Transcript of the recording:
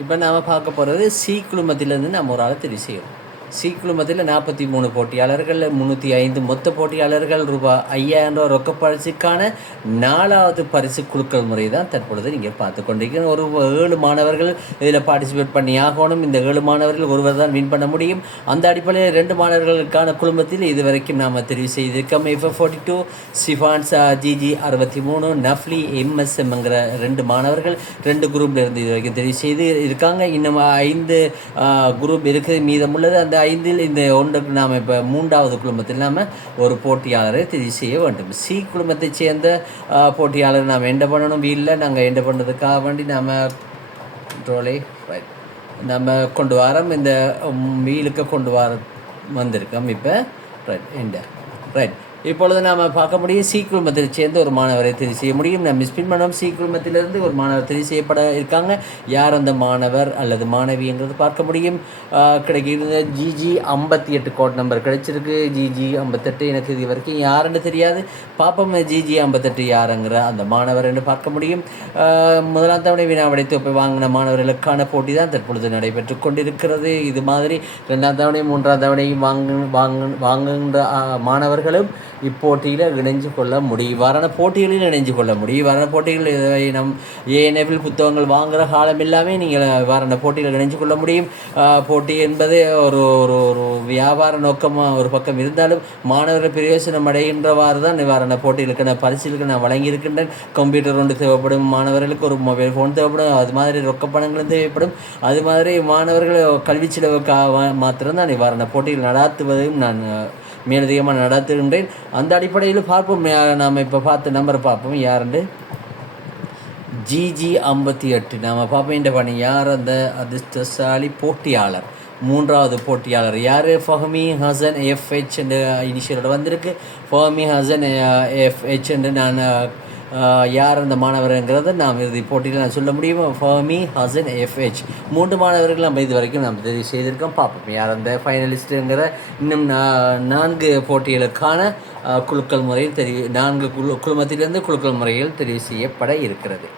இப்போ நாம் பார்க்க போகிறது சி குழுமத்திலேருந்து நம்ம ஒரு ஆளை தெரிவு செய்யணும். சி குழுமத்தில் 43 போட்டியாளர்கள், 305 மொத்த போட்டியாளர்கள், ரூபாய் 5000 ரொக்க பரிசுக்கான 4வது பரிசு குழுக்கள் முறை தான் தற்பொழுது நீங்கள் பார்த்து கொண்டிருக்கிறீங்க. ஒரு 7 மாணவர்கள் இதில் பார்ட்டிசிபேட் பண்ணி ஆகணும். இந்த 7 மாணவர்கள் ஒருவர் தான் வின் பண்ண முடியும். அந்த அடிப்படையில் 2 மாணவர்களுக்கான குழுமத்தில் இதுவரைக்கும் நாம் தெரிவு செய்திருக்கோம். FF42, சிஃபான்ஸ் ஜிஜி 63, நஃப்லி MSMங்கிற 2 மாணவர்கள் 2 குரூப்பில் இருந்து இது வரைக்கும் தெரிவு செய்து இருக்காங்க. இன்னும் 5 குரூப் இருக்குது மீதமுள்ளது. அந்த 5இல் இந்த ஒன்றுக்கு நாம் இப்போ 3வது குழுமத்தில் நாம் ஒரு போட்டியாளரை தெரிவு செய்ய வேண்டும். சி குழுமத்தைச் சேர்ந்த போட்டியாளர் நாம் என்டர் பண்ணணும். வீலில் நாங்கள் என்டர் பண்ணுறதுக்காக வேண்டி நாம் கண்ட்ரோலை நம்ம கொண்டு வரோம். இந்த வீலுக்கு கொண்டு வந்திருக்கோம். இப்போ என்டர் இப்பொழுது நாம் பார்க்க முடியும் சி குழுமத்தில் சேர்ந்து ஒரு மாணவரை தெரிவு செய்ய முடியும். நம்ம ஸ்பின் பண்ணோம். சி குழுமத்திலிருந்து ஒரு மாணவர் தெரிவு செய்யப்பட இருக்காங்க. யார் அந்த மாணவர் அல்லது மாணவிங்கிறது பார்க்க முடியும். கிடைக்கிறது ஜிஜி 58 கோட் நம்பர் கிடைச்சிருக்கு. ஜிஜி 58 எனக்கு இது வரைக்கும் யாருன்னு தெரியாது. பார்ப்போம் ஜிஜி 58 யாருங்கிற அந்த மாணவர் என்று பார்க்க முடியும். முதலாம் தவணை வினாவிடை தொப்பை வாங்கின மாணவர்களுக்கான போட்டி தான் தற்பொழுது நடைபெற்று கொண்டிருக்கிறது. இது மாதிரி 2ஆம் தவணை 3ஆம் தவணையும் வாங்குகின்ற மாணவர்களும் இப்போட்டியில் இணைஞ்சு கொள்ள முடியும். வரண போட்டிகளில் இணைஞ்சு கொள்ள முடியும். வரண போட்டிகள் நம் ஏஎன்எஃபில் புத்தகங்கள் வாங்குகிற காலம் எல்லாமே நீங்கள் வரண போட்டிகள் இணைஞ்சு கொள்ள முடியும். போட்டி என்பது ஒரு ஒரு ஒரு வியாபார நோக்கமாக ஒரு பக்கம் இருந்தாலும் மாணவர்கள் பிரயோசனம் அடைகின்றவாறு தான் வரண போட்டிகளுக்கு நான் பரிசீலுக்கு நான் வழங்கியிருக்கின்றேன். கம்ப்யூட்டர் ஒன்று தேவைப்படும், மாணவர்களுக்கு ஒரு மொபைல் ஃபோன் தேவைப்படும், அது மாதிரி ரொக்க பணங்களும் தேவைப்படும். அது மாதிரி மாணவர்கள் கல்வி செலவுக்காக மாத்திரம்தான் வரண போட்டிகள் நடாத்துவதையும் நான் மேலதிகமாக நடத்துகின்றேன். அந்த அடிப்படையில் பார்ப்போம். நாம் இப்போ பார்த்த நம்பரை பார்ப்போம் யாருண்டு. ஜிஜி 58 நாம் பார்ப்போம். இந்த பணி யார் அந்த அதிர்ஷ்டசாலி போட்டியாளர். 3வது போட்டியாளர் யார்? ஃபஹமி ஹசன் FH என்ற இனிஷியலோட வந்திருக்கு. ஃபஹமி ஹசன் FH என்று நான் யார் அந்த மாணவருங்கிறத நாம் இறுதி போட்டியில் நான் சொல்ல முடியும். ஃபஹமி ஹசன் FH 3 மாணவர்கள் நம்ம இது வரைக்கும் நம்ம தெரிவு செய்திருக்கோம். பார்ப்போம் யார் அந்த ஃபைனலிஸ்ட்டுங்கிற. இன்னும் 4 போட்டிகளுக்கான குழுக்கள் முறையில் 4 குழுமத்திலிருந்து குழுக்கள் முறையில் தெரிவு செய்யப்பட இருக்கிறது.